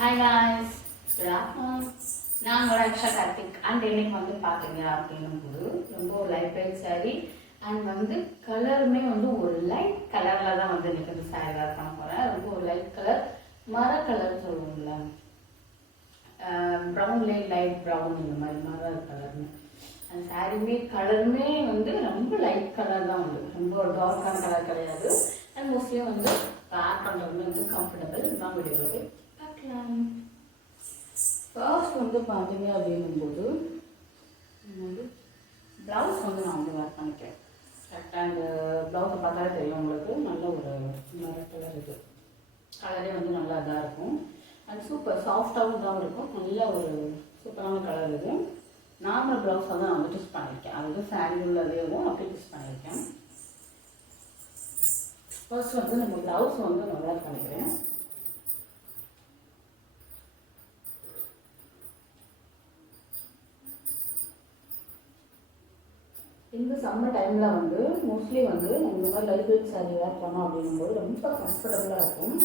Hi guys, good afternoon. நான் உங்களோட Aqsa Karthik and இன்னைக்கு வந்து பார்த்தீங்க அப்படின்னும்போது ரொம்ப ஒரு லைட் வெயிட் சாரீ அண்ட் வந்து கலருமே வந்து ஒரு லைட் கலரில் தான் வந்து இன்னைக்கு வந்து சாரீ வேர் பண்ண போகிறேன். ரொம்ப ஒரு லைட் கலர் மர கலர் சொல்லுவோம்ல, ப்ரௌன்லேயே லைட் ப்ரௌன் இந்த மாதிரி மர கலர்னு அந்த சாரீமே கலருமே வந்து ரொம்ப லைட் கலர் தான் வந்து ரொம்ப டார்க்கான கலர் கிடையாது. அண்ட் மோஸ்ட்லி வந்து வேர் பண்ணுறது வந்து கம்ஃபர்டபுள் தான் வீடியோவில் போய் பார்க்கலாம். ஃபர்ஸ்ட் வந்து பார்த்தீங்க அப்படிங்கும்போது ப்ளவுஸ் வந்து நான் வந்து வேர் பண்ணிக்கிறேன். கரெக்டாக அந்த ப்ளவுஸை பார்த்தாலே தெரியும் உங்களுக்கு, நல்ல ஒரு மர கலர் இது கலரே வந்து நல்லா இதாக இருக்கும் அண்ட் சூப்பர் சாஃப்டாகவும் தான் இருக்கும். நல்ல ஒரு சூப்பரான கலர் இது. நார்மல் ப்ளவுஸ் வந்து நான் வந்து டிஸ் பண்ணியிருக்கேன், அதாவது சாரீ உள்ளதேவும் அப்படி டிஸ் பண்ணியிருக்கேன். ஃபர்ஸ்ட் வந்து நம்ம ப்ளவுஸ் வந்து நான் வேர் பண்ணிக்கிறேன். இந்த சம்மர் டைமில் வந்து மோஸ்ட்லி வந்து இந்த மாதிரி லைட் வெயிட் சாரீ வேர் பண்ணோம் அப்படிங்கும்போது ரொம்ப கம்ஃபர்டபுளாக இருக்கும்.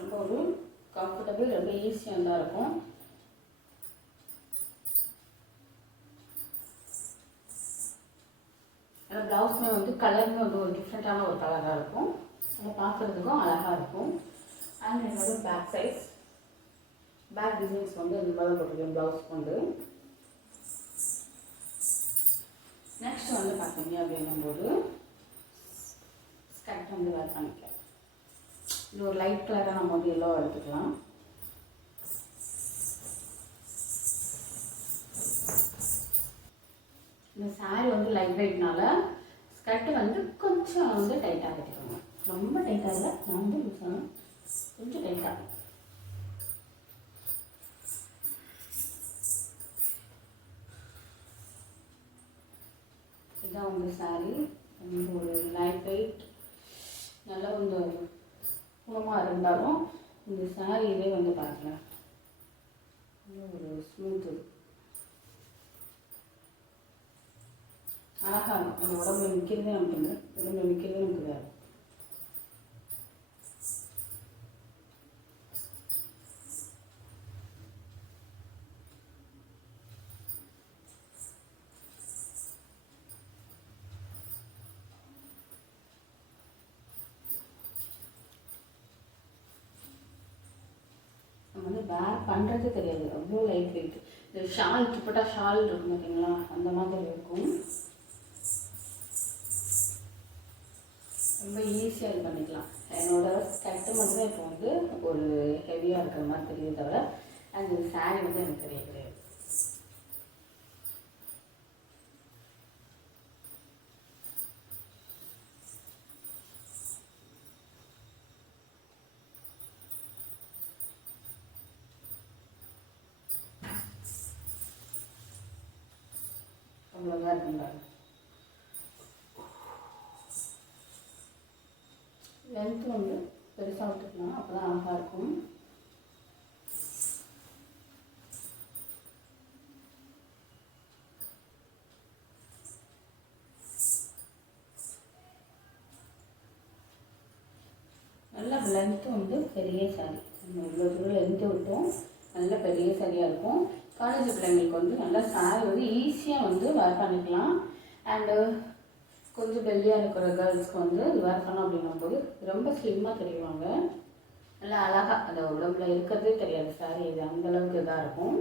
ரொம்ப ஒரு கம்ஃபர்டபுள், ரொம்ப ஈஸியாக தான் இருக்கும். அந்த ப்ளவுஸுமே வந்து கலருமே வந்து ஒரு டிஃப்ரெண்ட்டான ஒரு கலராக இருக்கும். அதை பார்க்குறதுக்கும் அழகாக இருக்கும். அண்ட் என்னோட பேக் சைஸ் பேக் டிசைன்ஸ் வந்து இந்த மாதிரி போட்டிருக்கேன் ப்ளவுஸ் வந்து. நெக்ஸ்ட் வந்து பார்த்தீங்க அப்படின்னும்போது ஸ்கர்ட் வந்து வேர் பண்ணிக்கலாம். இது ஒரு லைட் கலராக நம்ம வந்து எல்லோ எடுத்துக்கலாம். இந்த சாரீ வந்து லைட் வெயிட்னால ஸ்கர்ட்டு வந்து கொஞ்சம் வந்து டைட்டாக கட்டிக்கோங்க. ரொம்ப டைட்டாக இல்லை, நான் வந்து கொஞ்சம் டைட்டாக. இதுதான் உங்கள் சாரீ. ஒரு லைட் வெயிட் நல்லா வந்து குணமாக இருந்தாலும் இந்த சாரீ இதே வந்து பார்க்கலாம் ஒரு ஸ்மூத்து அழகாக இருக்கும். அந்த உடம்புல நிற்கிறதே நமக்கு இல்லை, உடம்புல நிற்கிறதே நமக்கு வேறு. வந்து வேர் பண்ணுறது தெரியாது, அவ்வளோ லைட் வெயிட். இந்த ஷால் துப்பட்டா ஷால் இருக்கும் பார்த்தீங்களா, அந்த மாதிரி இருக்கும். ரொம்ப ஈஸியாக இது பண்ணிக்கலாம். என்னோட ஸ்கர்ட்டு மட்டும் தான் இப்போ வந்து ஒரு ஹெவியாக இருக்கிற மாதிரி தெரியுது, தவிர அந்த சாரீ வந்து எனக்கு தெரிய கிடையாது. அவ்வளோதான் இருக்குங்க. லென்த்து வந்து பெருசாக விட்டுக்கலாம், அப்போ தான் அழகாக இருக்கும். நல்லா லென்த்து வந்து பெரிய சாரீ, நம்ம இவ்வளோ தூரம் லென்த்து விட்டோம், நல்ல பெரிய சாரியாக இருக்கும். காலேஜ் பிள்ளைங்களுக்கு வந்து நல்லா சாரீ வந்து ஈஸியாக வந்து வேர் பண்ணிக்கலாம். அண்டு கொஞ்சம் பெல்லியாக இருக்கிற கேர்ள்ஸ்க்கு வந்து இது வேர் பண்ணோம் அப்படிங்கும்போது ரொம்ப ஸ்லிம்மாக தெரியுவாங்க. நல்லா அழகாக அந்த உடம்புல இருக்கிறதே தெரியாது சாரீ, இது அந்தளவுக்கு இதாக இருக்கும்.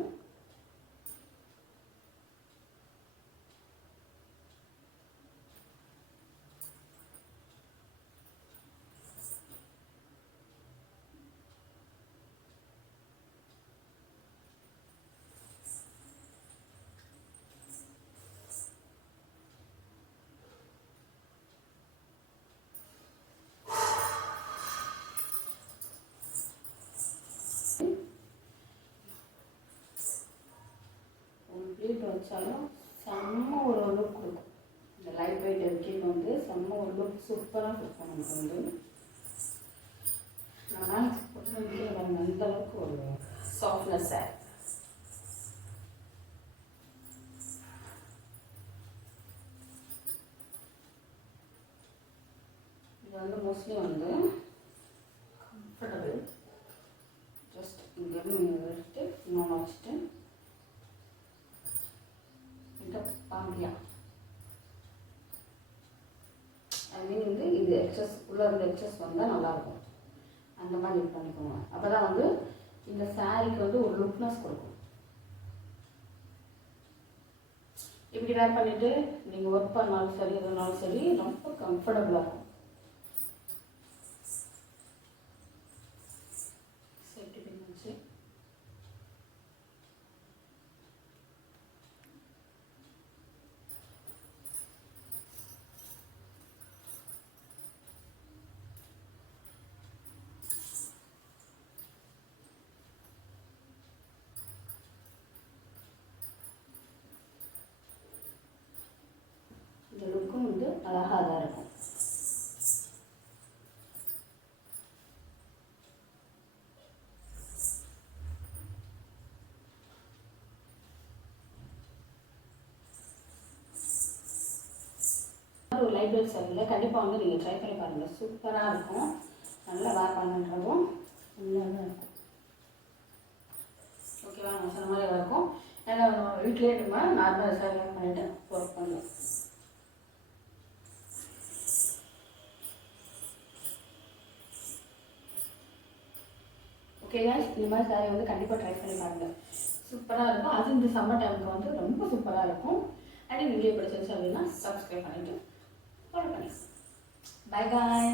வச்சாலும் செம்ம ஒரு லுக் கொடுக்கும். இந்த லைட் வெயிட் இருக்கீங்க வந்து செம்ம ஒரு லுக் சூப்பராக கொடுக்கும். நமக்கு வந்து நான் போட்டு அந்த அளவுக்கு ஒரு சாஃப்ட்னஸ் சார். இது வந்து மோஸ்ட்லி வந்து கம்ஃபர்டபுள். ஜஸ்ட் இங்கேருந்து நீங்கள் எடுத்து இன்னொன்று வச்சுட்டு இந்த பாம்பியா ஐ மீன் வந்து இது எக்ஸஸ் உள்ளே இருந்த எக்ஸஸ் வந்தால் நல்லாயிருக்கும். அந்த மாதிரி இது பண்ணிக்கோங்க. அப்போ தான் வந்து இந்த சாரீக்கு வந்து ஒரு லுக்னஸ் கொடுக்கும். இப்படி வேர் பண்ணிவிட்டு நீங்கள் ஒர்க் பண்ணாலும் சரி எதுனாலும் சரி ரொம்ப கம்ஃபர்டபுளாக இருக்கும். சேஃப்டி பின் வச்சு இந்த லுக்கும் வந்து அழகாக தான் இருக்கும். ஒரு லைட் வெயிட் சாரியில் கண்டிப்பாக வந்து நீங்கள் ட்ரை பண்ணி பாருங்கள். சூப்பராக இருக்கும். நல்லா வேர் பண்ணுறதும் நல்லா இருக்கும். ஓகேவா? நான் சொன்ன மாதிரி இருக்கும். ஏன்னா வீட்டிலே நம்ம நார்மல் சாரி வேர் பண்ணிவிட்டு ஒர்க் பண்ணலாம். ஓகே guys, இந்த மாதிரி சாரி வந்து கண்டிப்பாக ட்ரை பண்ணி பாருங்கள். சூப்பராக இருக்கும். அது இந்த சம்மர் டைமுக்கு வந்து ரொம்ப சூப்பராக இருக்கும். அண்ட் வீடியோ பிடிச்சிருச்சு அப்படின்னா சப்ஸ்கிரைப் பண்ணிவிட்டு ஃபாலோ பண்ணி. Bye bye.